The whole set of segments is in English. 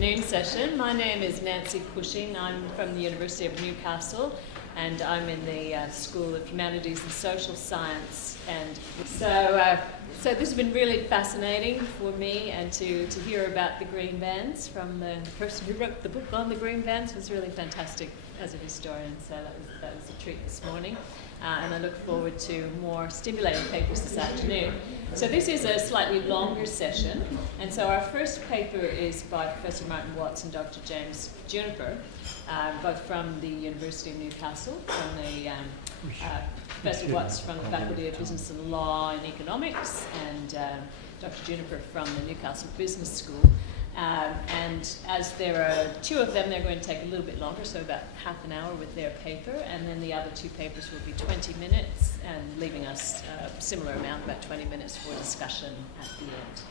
afternoon session. My name is Nancy Pushing. I'm from the University of Newcastle, and I'm in the School of Humanities and Social Science. And so this has been really fascinating for me, and to hear about the green vans from the person who wrote the book on the green vans was really fantastic as a historian. So that was a treat this morning. And I look forward to more stimulating papers this afternoon. So this is a slightly longer session, and so our first paper is by Professor Martin Watts and Dr. James Juniper, both from the University of Newcastle, from the Professor Watts from the Faculty of Business and Law and Economics, and Dr. Juniper from the Newcastle Business School. And as there are two of them, they're going to take a little bit longer, so about half an hour with their paper, and then the other two papers will be 20 minutes, and leaving us a similar amount, about 20 minutes for discussion at the end.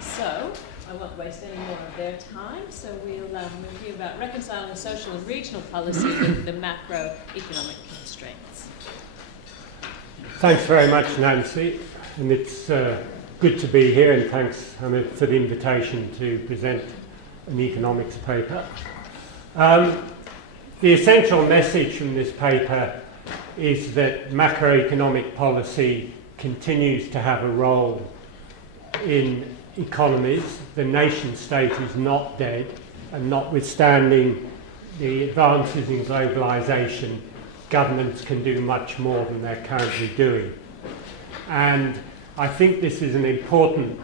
So I won't waste any more of their time, so we'll review about reconciling social and regional policy with the macroeconomic constraints. Thanks very much, Nancy, and it's good to be here, and thanks, Hamid, for the invitation to present an economics paper. The essential message from this paper is that macroeconomic policy continues to have a role in economies. The nation state is not dead, and notwithstanding the advances in globalisation, governments can do much more than they're currently doing. And I think this is an important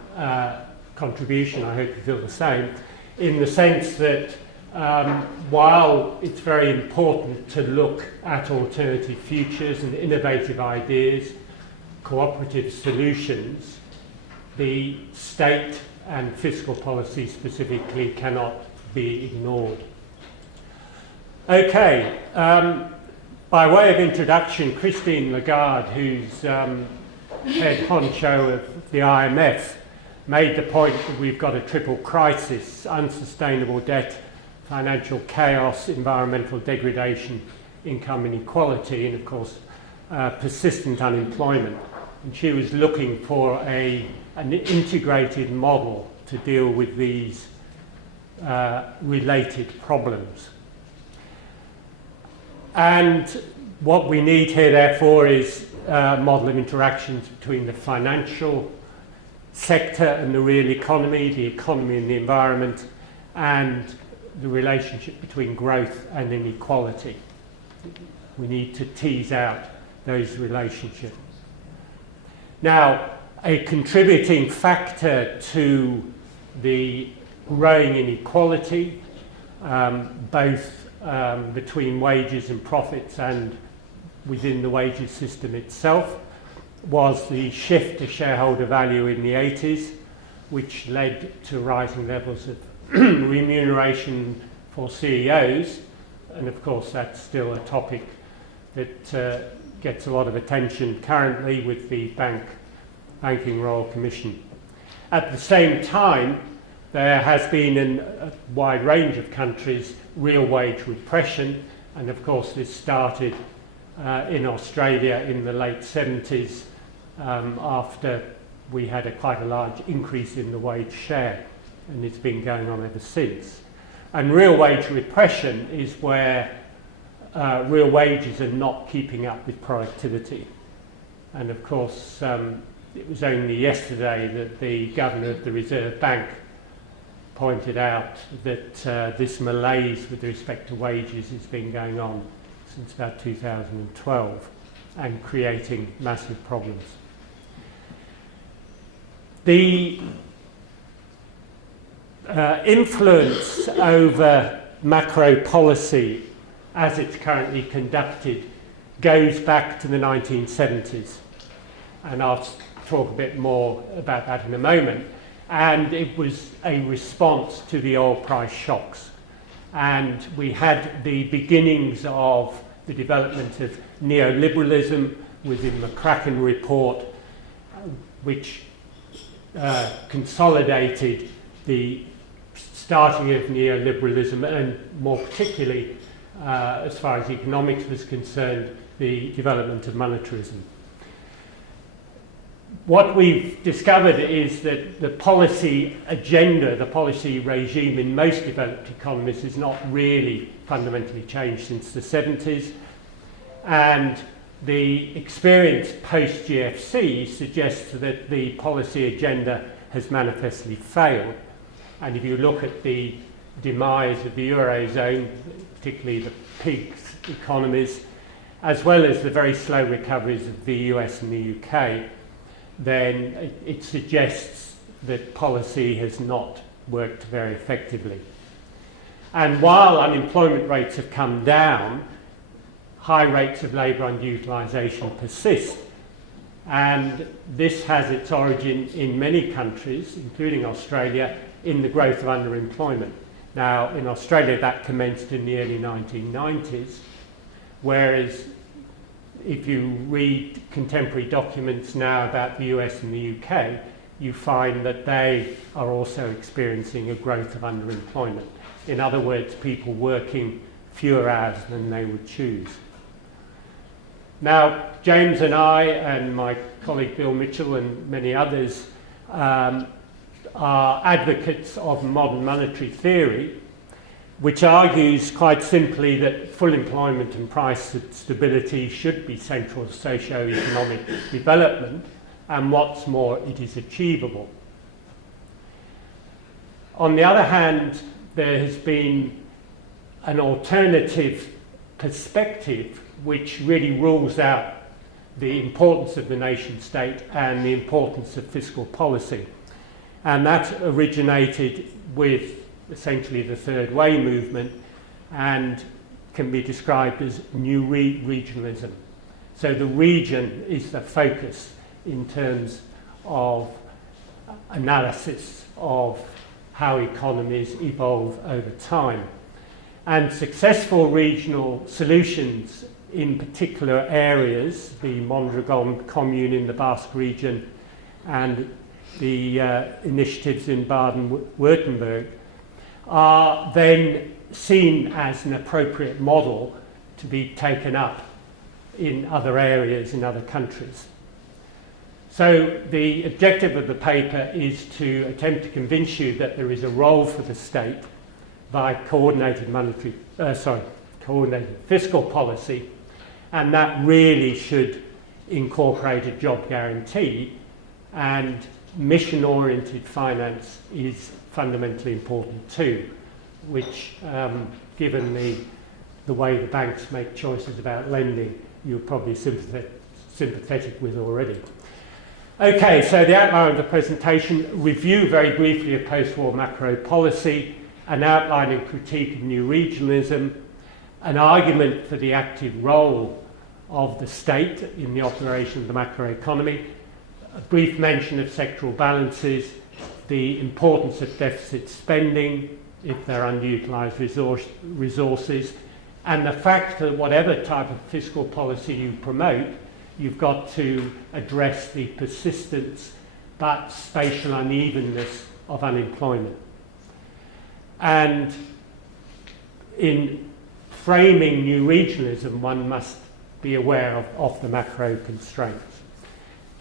contribution, I hope you feel the same, in the sense that while it's very important to look at alternative futures and innovative ideas, cooperative solutions, the state and fiscal policy specifically cannot be ignored. Okay, by way of introduction, Christine Lagarde, who's head honcho of the IMF, made the point that we've got a triple crisis: unsustainable debt, financial chaos, environmental degradation, income inequality, and of course persistent unemployment. And she was looking for an integrated model to deal with these related problems. And what we need here, therefore, is a model of interactions between the financial sector and the real economy, the economy and the environment, and the relationship between growth and inequality. We need to tease out those relationships. Now, a contributing factor to the growing inequality, both between wages and profits and within the wages system itself, was the shift to shareholder value in the 80s, which led to rising levels of remuneration for CEOs. And of course, that's still a topic that gets a lot of attention currently with the Banking Royal Commission. At the same time, there has been in a wide range of countries real wage repression, and of course this started in Australia in the late 70s after we had quite a large increase in the wage share, and it's been going on ever since. And real wage repression is where real wages are not keeping up with productivity. And of course it was only yesterday that the governor of the Reserve Bank pointed out that this malaise with respect to wages has been going on since about 2012 and creating massive problems. The influence over macro policy as it's currently conducted goes back to the 1970s, and I'll talk a bit more about that in a moment. And it was a response to the oil price shocks, and we had the beginnings of the development of neoliberalism with the Macroeconomic report, which consolidated the starting of neoliberalism, and more particularly, as far as economics was concerned, the development of monetarism. what we've discovered is that the policy agenda, the policy regime in most developed economies has not really fundamentally changed since the 70s. And the experience post-GFC suggests that the policy agenda has manifestly failed. And if you look at the demise of the Eurozone, particularly the PIGS economies, as well as the very slow recoveries of the US and the UK, then it suggests that policy has not worked very effectively. And while unemployment rates have come down, high rates of labour underutilisation persist. And this has its origin in many countries, including Australia, in the growth of underemployment. Now, in Australia, that commenced in the early 1990s, whereas if you read contemporary documents now about the US and the UK, you find that they are also experiencing a growth of underemployment. In other words, people working fewer hours than they would choose. Now, James and I and my colleague Bill Mitchell and many others are advocates of modern monetary theory, which argues quite simply that full employment and price stability should be central to socio-economic development, and what's more, it is achievable. On the other hand, there has been an alternative perspective which really rules out the importance of the nation state and the importance of fiscal policy. And that originated with essentially the third way movement and can be described as new regionalism. So the region is the focus in terms of analysis of how economies evolve over time. And successful regional solutions in particular areas, the Mondragon commune in the Basque region and the initiatives in Baden-Württemberg, are then seen as an appropriate model to be taken up in other areas in other countries. So the objective of the paper is to attempt to convince you that there is a role for the state by coordinated fiscal policy, and that really should incorporate a job guarantee, and mission-oriented finance is fundamentally important too, which, given the way the banks make choices about lending, you're probably sympathetic with already. Okay, so the outline of the presentation: review very briefly of post-war macro policy, an outline and critique of new regionalism, an argument for the active role of the state in the operation of the macroeconomy, a brief mention of sectoral balances, the importance of deficit spending if they're underutilised resources, and the fact that whatever type of fiscal policy you promote, you've got to address the persistence but spatial unevenness of unemployment. And in framing new regionalism, one must be aware of the macro constraints.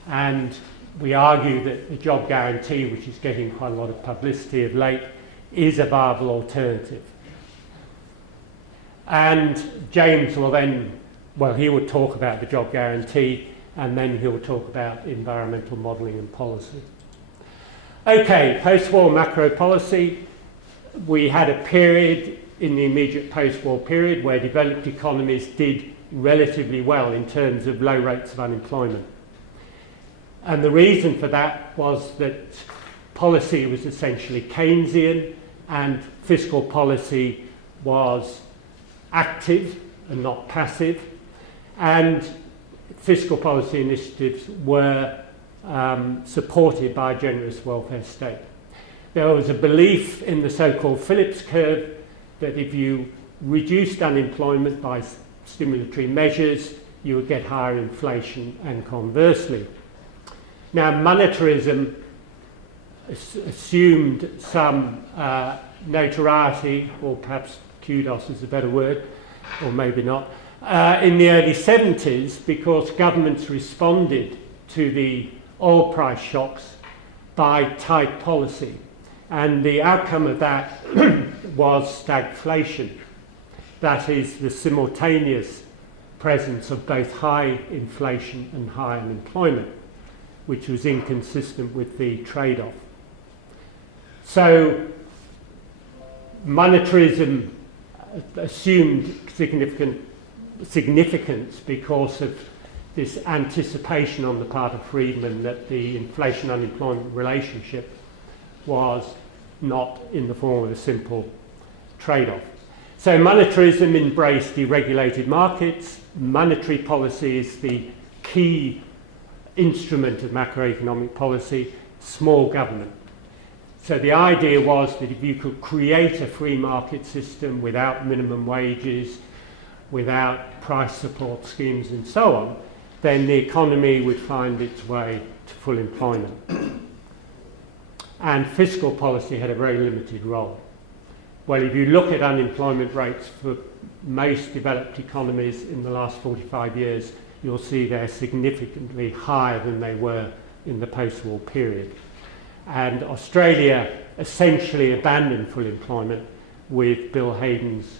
And we argue that the job guarantee, which is getting quite a lot of publicity of late, is a viable alternative. And James will then, well, he will talk about the job guarantee, and then he'll talk about environmental modelling and policy. Okay, post-war macro policy. We had a period in the immediate post-war period where developed economies did relatively well in terms of low rates of unemployment. And the reason for that was that policy was essentially Keynesian and fiscal policy was active and not passive, and fiscal policy initiatives were supported by a generous welfare state. There was a belief in the so-called Phillips curve that if you reduced unemployment by stimulatory measures, you would get higher inflation, and conversely. Now, monetarism assumed some notoriety, or perhaps kudos is a better word, or maybe not, in the early 70s, because governments responded to the oil price shocks by tight policy. And the outcome of that was stagflation. That is the simultaneous presence of both high inflation and high unemployment, which was inconsistent with the trade-off. So monetarism assumed significance because of this anticipation on the part of Friedman that the inflation-unemployment relationship was not in the form of a simple trade-off. So monetarism embraced deregulated markets. Monetary policy is the key instrument of macroeconomic policy, small government. So the idea was that if you could create a free market system without minimum wages, without price support schemes and so on, then the economy would find its way to full employment. And fiscal policy had a very limited role. Well, if you look at unemployment rates for most developed economies in the last 45 years, you'll see they're significantly higher than they were in the post-war period. And Australia essentially abandoned full employment with Bill Hayden's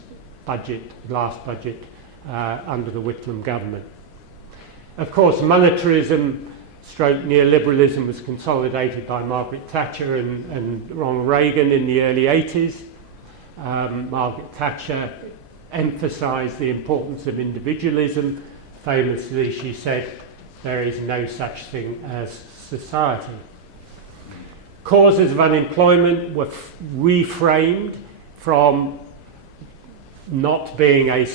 last budget, under the Whitlam government. Of course, monetarism stroke neoliberalism was consolidated by Margaret Thatcher and Ronald Reagan in the early 80s. Margaret Thatcher emphasised the importance of individualism. Famously, she said, "There is no such thing as society." Causes of unemployment were reframed from not being a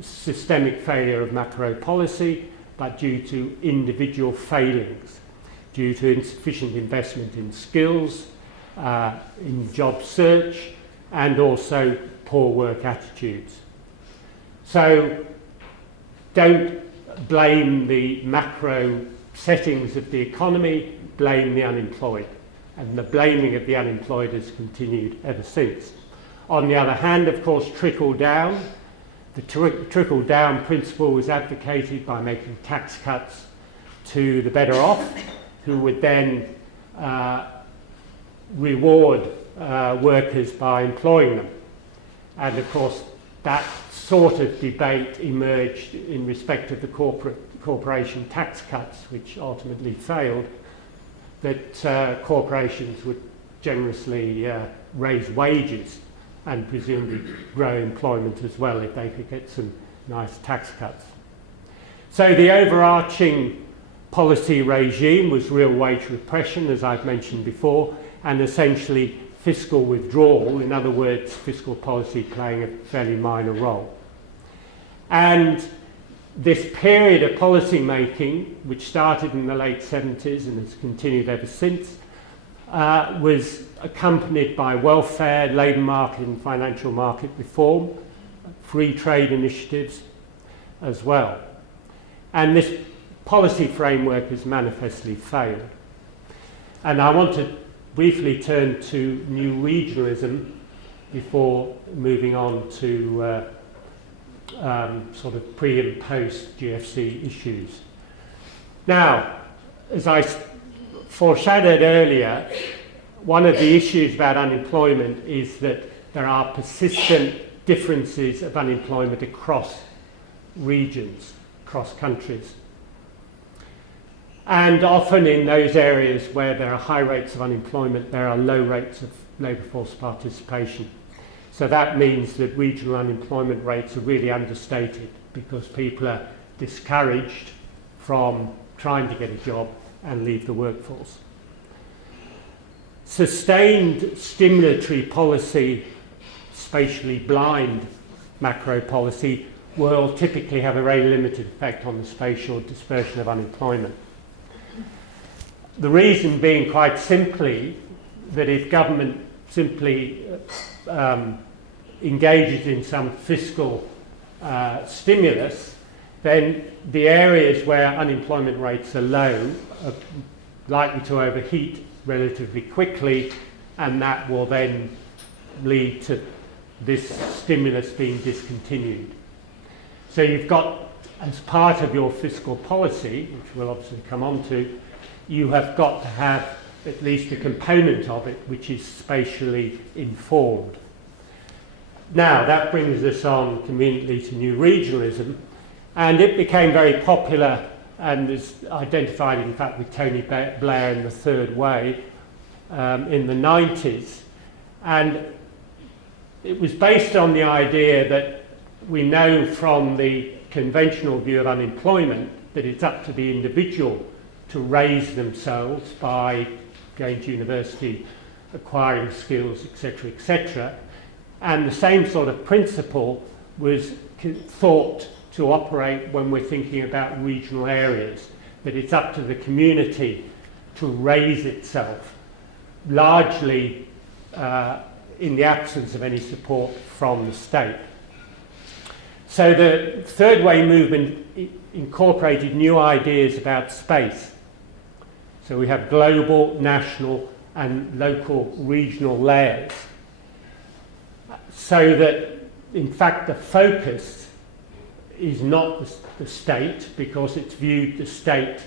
systemic failure of macro policy, but due to individual failings, due to insufficient investment in skills, in job search, and also poor work attitudes. So don't blame the macro settings of the economy, blame the unemployed. And the blaming of the unemployed has continued ever since. On the other hand, of course, trickle down. The trickle down principle was advocated by making tax cuts to the better off, who would then reward workers by employing them. And of course, that sort of debate emerged in respect of the corporation tax cuts, which ultimately failed, that corporations would generously raise wages and presumably grow employment as well if they could get some nice tax cuts. So the overarching policy regime was real wage repression, as I've mentioned before, and essentially fiscal withdrawal, in other words, fiscal policy playing a fairly minor role. And this period of policy making, which started in the late 70s and has continued ever since, was accompanied by welfare, labour market and financial market reform, free trade initiatives as well. And this policy framework has manifestly failed. And I want to briefly turn to new regionalism before moving on to sort of pre and post GFC issues. Now, as I foreshadowed earlier, one of the issues about unemployment is that there are persistent differences of unemployment across regions, across countries. And often in those areas where there are high rates of unemployment, there are low rates of labour force participation. So that means that regional unemployment rates are really understated because people are discouraged from trying to get a job and leave the workforce. Sustained stimulatory policy, spatially blind macro policy, will typically have a very limited effect on the spatial dispersion of unemployment. The reason being quite simply that if government simply engages in some fiscal stimulus, then the areas where unemployment rates are low are likely to overheat relatively quickly, and that will then lead to this stimulus being discontinued. So you've got, as part of your fiscal policy, which we'll obviously come on to, you have got to have at least a component of it which is spatially informed. Now, that brings us on conveniently to new regionalism, and it became very popular and is identified, in fact, with Tony Blair in the Third Way in the 90s. And it was based on the idea that we know from the conventional view of unemployment that it's up to the individual to raise themselves by going to university, acquiring skills, etc., etc. And the same sort of principle was thought to operate when we're thinking about regional areas, that it's up to the community to raise itself, largely in the absence of any support from the state. So the Third Way movement incorporated new ideas about space. So we have global, national, and local regional layers. So that, in fact, the focus is not the state, because it's viewed the state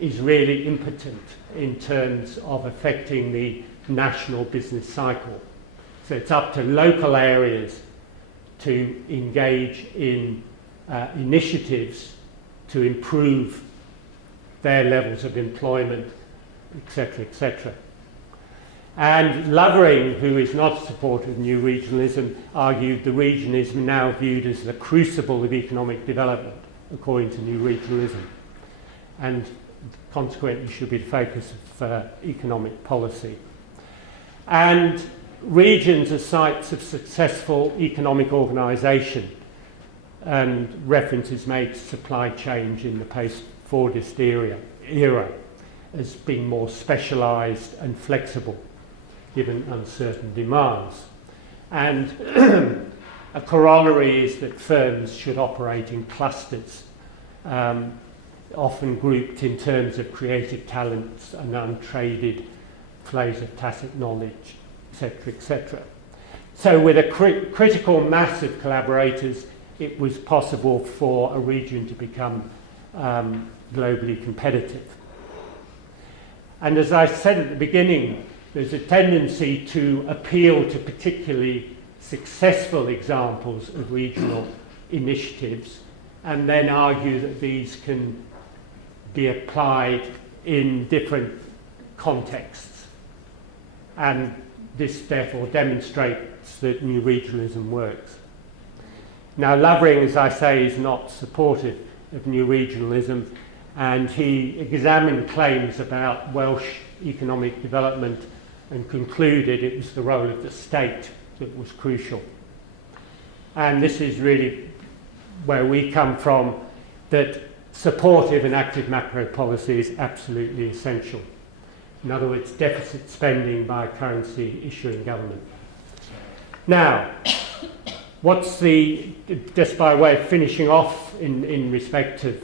is really impotent in terms of affecting the national business cycle. So it's up to local areas to engage in initiatives to improve their levels of employment, etc., etc. And Lovering, who is not a supporter of new regionalism, argued the region is now viewed as the crucible of economic development, according to new regionalism, and consequently should be the focus of economic policy. And regions are sites of successful economic organisation, and reference is made to supply chain in the post-Fordist era as being more specialised and flexible, given uncertain demands. And a corollary is that firms should operate in clusters, often grouped in terms of creative talents and untraded flows of tacit knowledge, etc., etc. So with a critical mass of collaborators, it was possible for a region to become globally competitive. And as I said at the beginning, there's a tendency to appeal to particularly successful examples of regional initiatives and then argue that these can be applied in different contexts. And this therefore demonstrates that new regionalism works. Now, Lovering, as I say, is not supportive of new regionalism, and he examined claims about Welsh economic development and concluded it was the role of the state that was crucial. And this is really where we come from, that supportive and active macro policy is absolutely essential. In other words, deficit spending by currency issuing government. Now, just by way of finishing off in respect of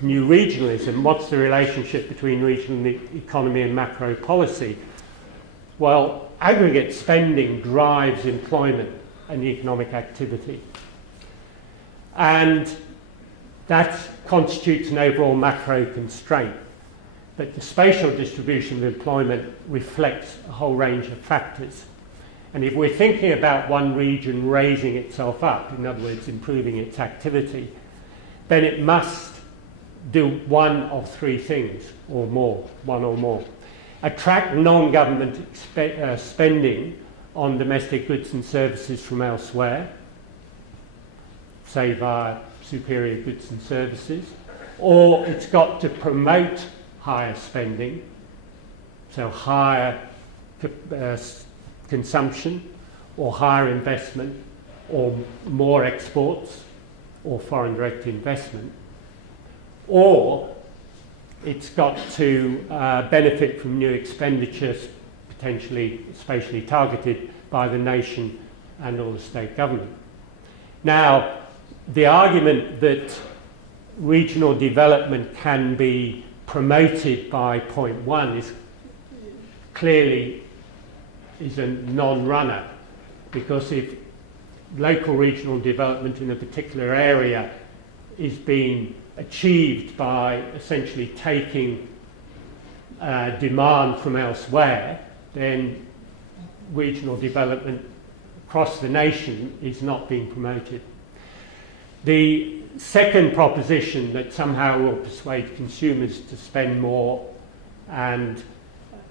new regionalism, what's the relationship between regional economy and macro policy? Well, aggregate spending drives employment and economic activity. And that constitutes an overall macro constraint. But the spatial distribution of employment reflects a whole range of factors. And if we're thinking about one region raising itself up, in other words, improving its activity, then it must do one of three things or more, one or more. Attract non-government spending on domestic goods and services from elsewhere, say via superior goods and services, or it's got to promote higher spending, so higher consumption or higher investment or more exports or foreign direct investment, or it's got to benefit from new expenditures, potentially spatially targeted by the nation and or the state government. Now, the argument that regional development can be promoted by point one is clearly a non-runner, because if local regional development in a particular area is being achieved by essentially taking demand from elsewhere, then regional development across the nation is not being promoted. The second proposition, that somehow will persuade consumers to spend more and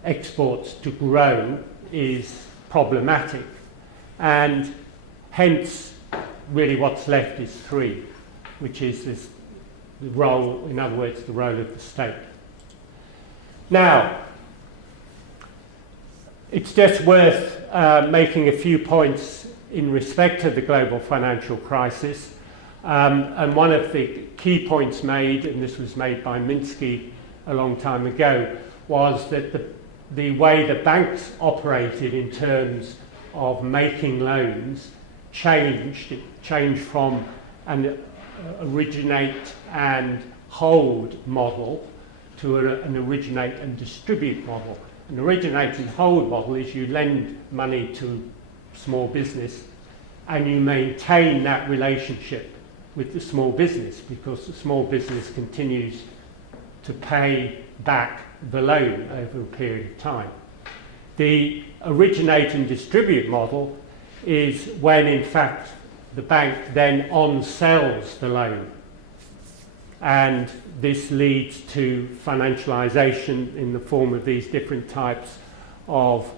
exports to grow, is problematic, and hence really what's left is three, which is the role, in other words, the role of the state. Now, it's just worth making a few points in respect to the global financial crisis. And one of the key points made, and this was made by Minsky a long time ago, was that the way the banks operated in terms of making loans changed. It changed from an originate and hold model to an originate and distribute model. An originate and hold model is you lend money to small business and you maintain that relationship with the small business, because the small business continues to pay back the loan over a period of time. The originate and distribute model is when in fact the bank then on-sells the loan, and this leads to financialization in the form of these different types of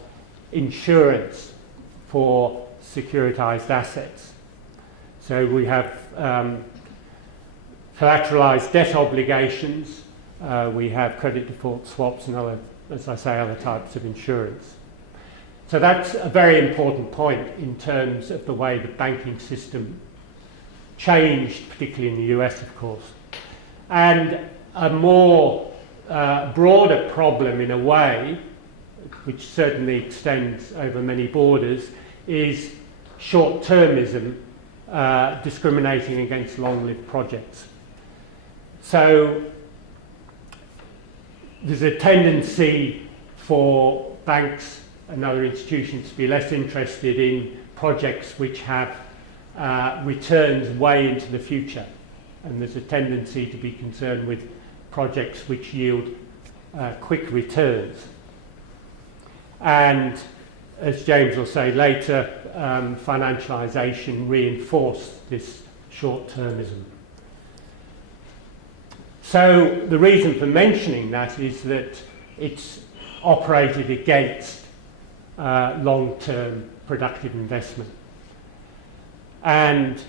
insurance for securitized assets. So we have collateralized debt obligations, we have credit default swaps and other, as I say, other types of insurance. So that's a very important point in terms of the way the banking system changed, particularly in the US, of course. And a more broader problem in a way, which certainly extends over many borders, is short-termism discriminating against long-lived projects. So there's a tendency for banks and other institutions to be less interested in projects which have returns way into the future. And there's a tendency to be concerned with projects which yield quick returns. And as James will say later, financialization reinforced this short-termism. So the reason for mentioning that is that it's operated against long-term productive investment. And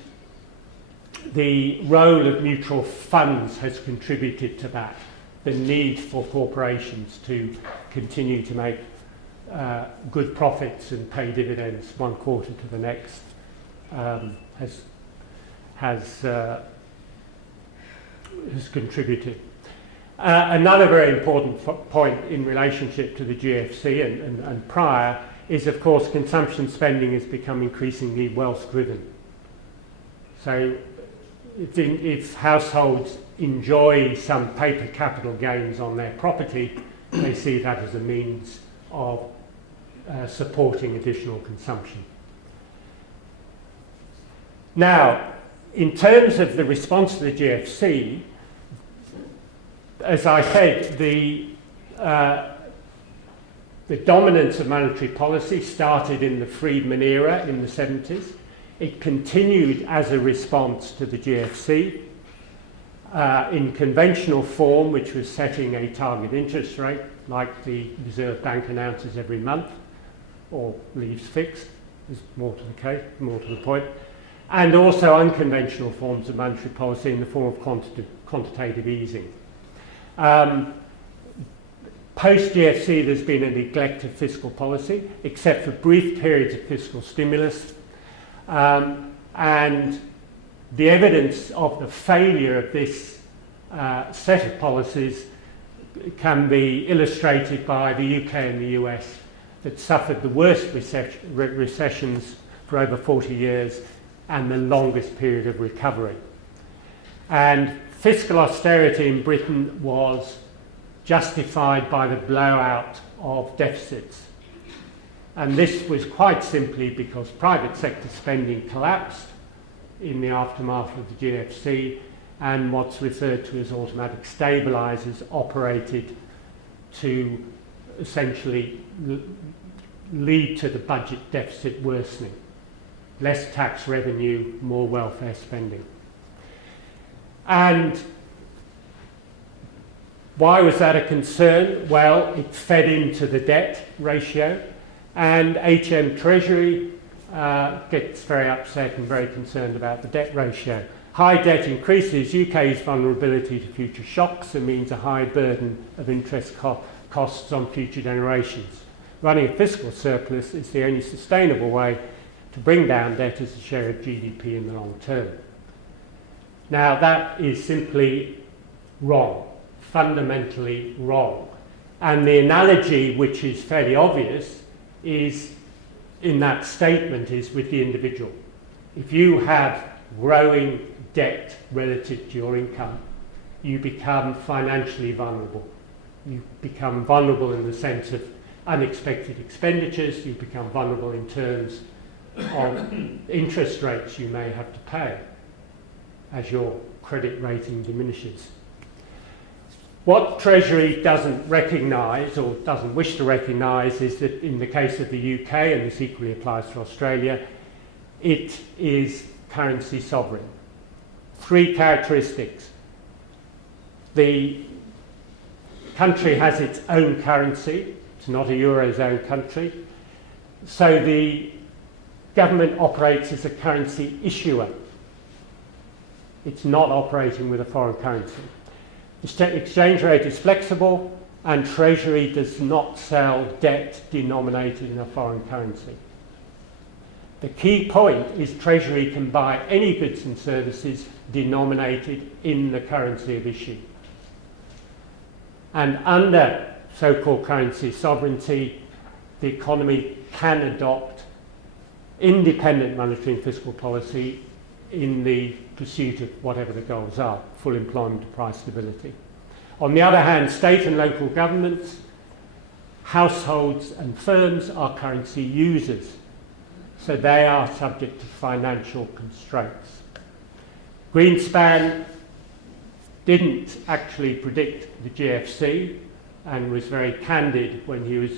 the role of mutual funds has contributed to that. The need for corporations to continue to make good profits and pay dividends one quarter to the next has contributed. Another very important point in relationship to the GFC and prior is, of course, consumption spending has become increasingly wealth-driven. So if households enjoy some paper capital gains on their property, they see that as a means of supporting additional consumption. Now, in terms of the response to the GFC, as I said, the dominance of monetary policy started in the Friedman era in the 70s. It continued as a response to the GFC in conventional form, which was setting a target interest rate, like the Reserve Bank announces every month, or leaves fixed, is more to the case, more to the point, and also unconventional forms of monetary policy in the form of quantitative easing. Post-GFC, there's been a neglect of fiscal policy, except for brief periods of fiscal stimulus. And the evidence of the failure of this set of policies can be illustrated by the UK and the US, that suffered the worst recessions for over 40 years and the longest period of recovery. And fiscal austerity in Britain was justified by the blowout of deficits. And this was quite simply because private sector spending collapsed in the aftermath of the GFC, and what's referred to as automatic stabilisers operated to essentially lead to the budget deficit worsening. Less tax revenue, more welfare spending. And why was that a concern? Well, it fed into the debt ratio, and HM Treasury gets very upset and very concerned about the debt ratio. High debt increases UK's vulnerability to future shocks and means a high burden of interest costs on future generations. Running a fiscal surplus is the only sustainable way to bring down debt as a share of GDP in the long term. Now, that is simply wrong, fundamentally wrong. And the analogy, which is fairly obvious, is in that statement is with the individual. If you have growing debt relative to your income, you become financially vulnerable. You become vulnerable in the sense of unexpected expenditures. You become vulnerable in terms of interest rates you may have to pay as your credit rating diminishes. What Treasury doesn't recognise or doesn't wish to recognise is that in the case of the UK, and this equally applies to Australia, it is currency sovereign. Three characteristics. The country has its own currency. It's not a Eurozone country. So the government operates as a currency issuer. It's not operating with a foreign currency. The exchange rate is flexible, and Treasury does not sell debt denominated in a foreign currency. The key point is Treasury can buy any goods and services denominated in the currency of issue. And under so-called currency sovereignty, the economy can adopt independent monetary and fiscal policy in the pursuit of whatever the goals are, full employment and price stability. On the other hand, state and local governments, households and firms are currency users, so they are subject to financial constraints. Greenspan didn't actually predict the GFC and was very candid when he was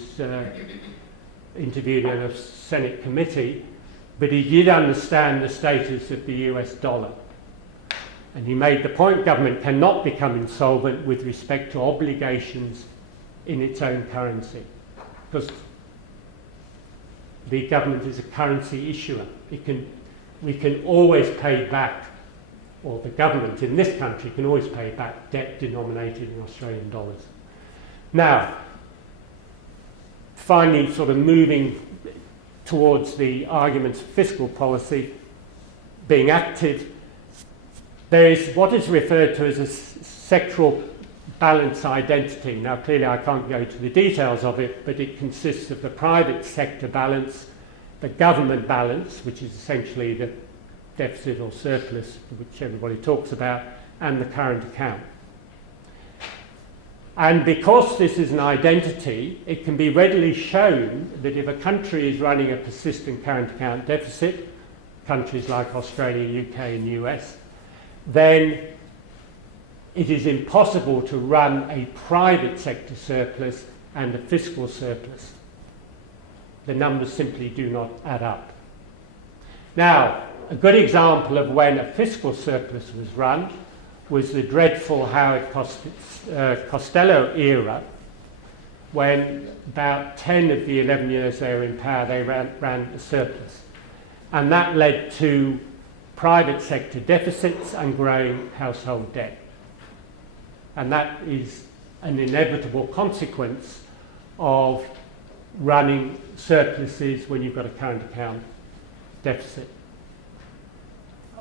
interviewed in a Senate committee, but he did understand the status of the US dollar. And he made the point government cannot become insolvent with respect to obligations in its own currency, because the government is a currency issuer. We can always pay back, or the government in this country can always pay back debt denominated in Australian dollars. Now, finally, sort of moving towards the arguments for fiscal policy being active, there is what is referred to as a sectoral balance identity. Now, clearly I can't go to the details of it, but it consists of the private sector balance, the government balance, which is essentially the deficit or surplus, which everybody talks about, and the current account. And because this is an identity, it can be readily shown that if a country is running a persistent current account deficit, countries like Australia, UK and US, then it is impossible to run a private sector surplus and a fiscal surplus. The numbers simply do not add up. Now, a good example of when a fiscal surplus was run was the dreadful Howard Costello era, when about 10 of the 11 years they were in power, they ran a surplus. And that led to private sector deficits and growing household debt. And that is an inevitable consequence of running surpluses when you've got a current account deficit.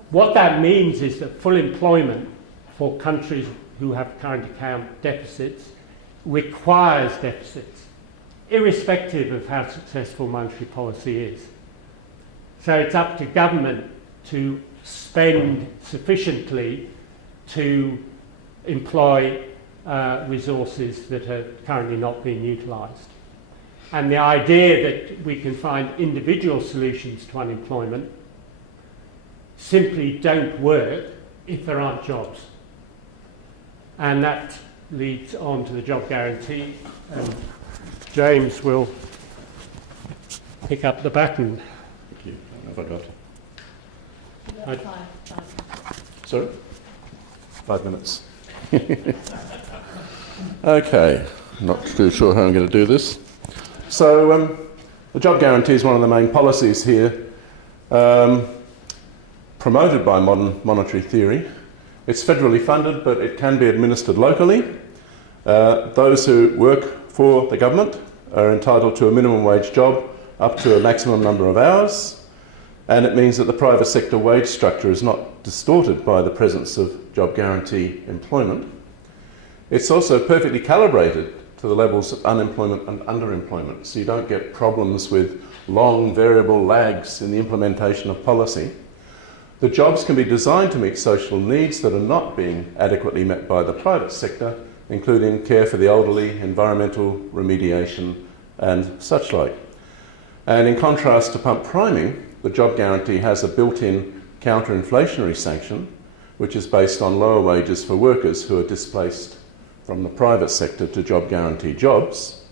What that means is that full employment for countries who have current account deficits requires deficits, irrespective of how successful monetary policy is. So it's up to government to spend sufficiently to employ resources that are currently not being utilised. And the idea that we can find individual solutions to unemployment simply don't work if there aren't jobs. And that leads on to the job guarantee, and James will pick up the baton. Thank you. Have I got? Five. Sorry? 5 minutes. Okay, not too sure how I'm going to do this. So, the job guarantee is one of the main policies here, promoted by modern monetary theory. It's federally funded, but it can be administered locally. Those who work for the government are entitled to a minimum wage job up to a maximum number of hours, and it means that the private sector wage structure is not distorted by the presence of job guarantee employment. It's also perfectly calibrated to the levels of unemployment and underemployment, so you don't get problems with long variable lags in the implementation of policy. The jobs can be designed to meet social needs that are not being adequately met by the private sector, including care for the elderly, environmental remediation, and such like. And in contrast to pump priming, the job guarantee has a built-in counter-inflationary sanction, which is based on lower wages for workers who are displaced from the private sector to job guarantee jobs.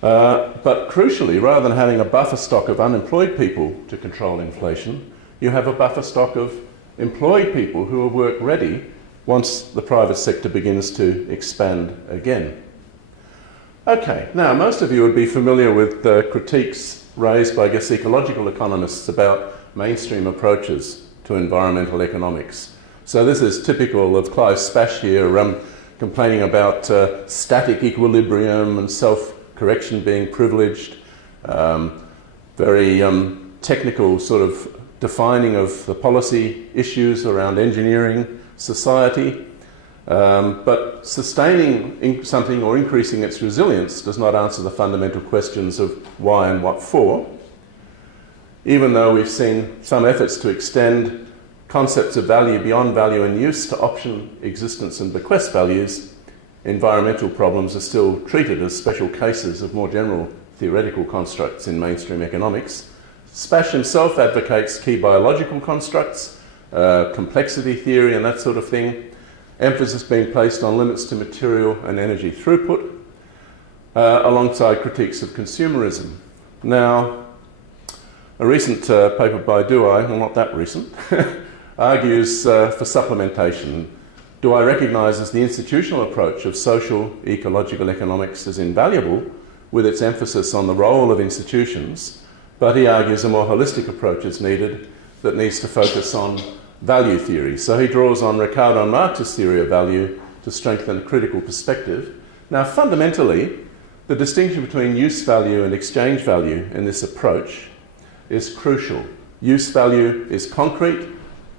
But crucially, rather than having a buffer stock of unemployed people to control inflation, you have a buffer stock of employed people who are work ready once the private sector begins to expand again. Okay, now most of you would be familiar with the critiques raised by, I guess, ecological economists about mainstream approaches to environmental economics. So this is typical of Clive Spash here, complaining about static equilibrium and self-correction being privileged, very technical sort of defining of the policy issues around engineering society, but sustaining something or increasing its resilience does not answer the fundamental questions of why and what for, even though we've seen some efforts to extend concepts of value beyond value and use to option, existence and bequest values. Environmental problems are still treated as special cases of more general theoretical constructs in mainstream economics. Spash himself advocates key biological constructs, complexity theory and that sort of thing, emphasis being placed on limits to material and energy throughput, alongside critiques of consumerism. Now, a recent paper by Douai, well not that recent, argues for supplementation. Douai recognises the institutional approach of social ecological economics as invaluable with its emphasis on the role of institutions, but he argues a more holistic approach is needed that needs to focus on value theory. So he draws on Ricardo Marx's theory of value to strengthen a critical perspective. Now fundamentally, the distinction between use value and exchange value in this approach is crucial. Use value is concrete,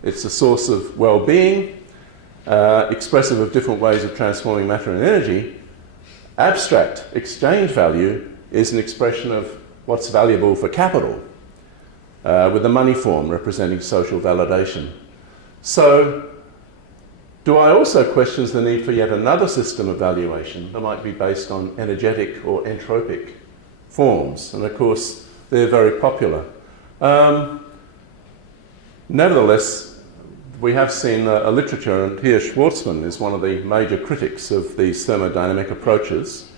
it's a source of well-being, expressive of different ways of transforming matter and energy. Abstract exchange value is an expression of what's valuable for capital, with the money form representing social validation. So, Douai also questions the need for yet another system of valuation that might be based on energetic or entropic forms, and of course they're very popular. Nevertheless, we have seen a literature, and here Schwartzman is one of the major critics of these thermodynamic approaches.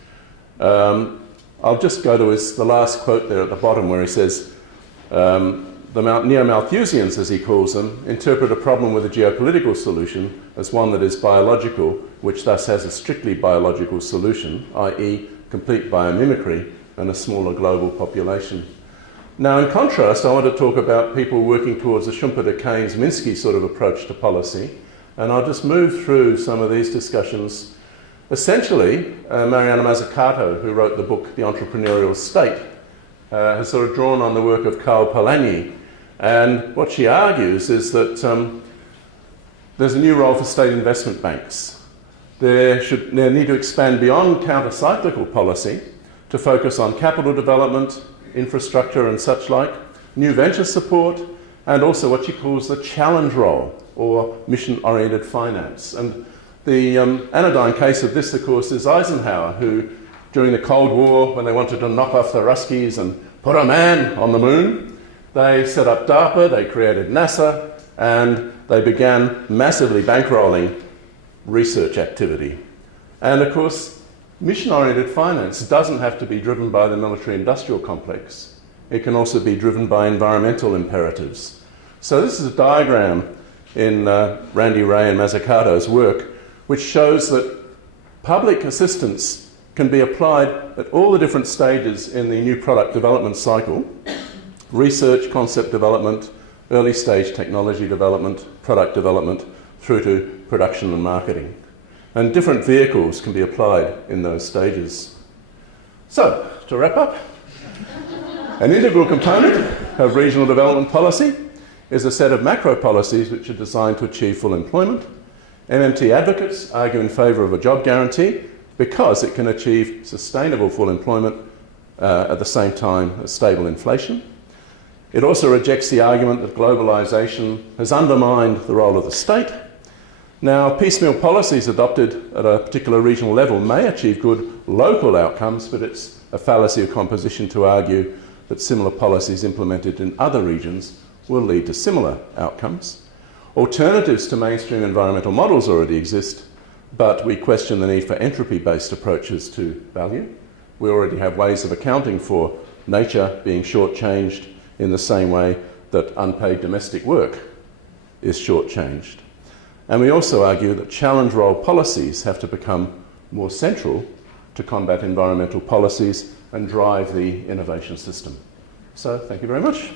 I'll just go to the last quote there at the bottom where he says, the neo-Malthusians, as he calls them, interpret a problem with a geopolitical solution as one that is biological, which thus has a strictly biological solution, i.e. complete biomimicry and a smaller global population. Now, in contrast, I want to talk about people working towards a Schumpeter-Keynes-Minsky sort of approach to policy, and I'll just move through some of these discussions. Essentially, Mariana Mazzucato, who wrote the book The Entrepreneurial State, has sort of drawn on the work of Karl Polanyi, and what she argues is that there's a new role for state investment banks. They need to expand beyond counter-cyclical policy to focus on capital development, infrastructure and such like, new venture support, and also what she calls the challenge role, or mission-oriented finance. And the anodyne case of this, of course, is Eisenhower, who, during the Cold War, when they wanted to knock off the Ruskies and put a man on the moon, they set up DARPA, they created NASA, and they began massively bankrolling research activity. And of course, mission-oriented finance doesn't have to be driven by the military-industrial complex. It can also be driven by environmental imperatives. So this is a diagram in Randy Ray and Mazzucato's work, which shows that public assistance can be applied at all the different stages in the new product development cycle: research, concept development, early stage technology development, product development, through to production and marketing. And different vehicles can be applied in those stages. So, to wrap up, an integral component of regional development policy is a set of macro policies which are designed to achieve full employment. MMT advocates argue in favour of a job guarantee because it can achieve sustainable full employment at the same time as stable inflation. It also rejects the argument that globalisation has undermined the role of the state. Now, piecemeal policies adopted at a particular regional level may achieve good local outcomes, but it's a fallacy of composition to argue that similar policies implemented in other regions will lead to similar outcomes. Alternatives to mainstream environmental models already exist, but we question the need for entropy-based approaches to value. We already have ways of accounting for nature being shortchanged in the same way that unpaid domestic work is shortchanged. And we also argue that challenge role policies have to become more central to combat environmental policies and drive the innovation system. So, thank you very much.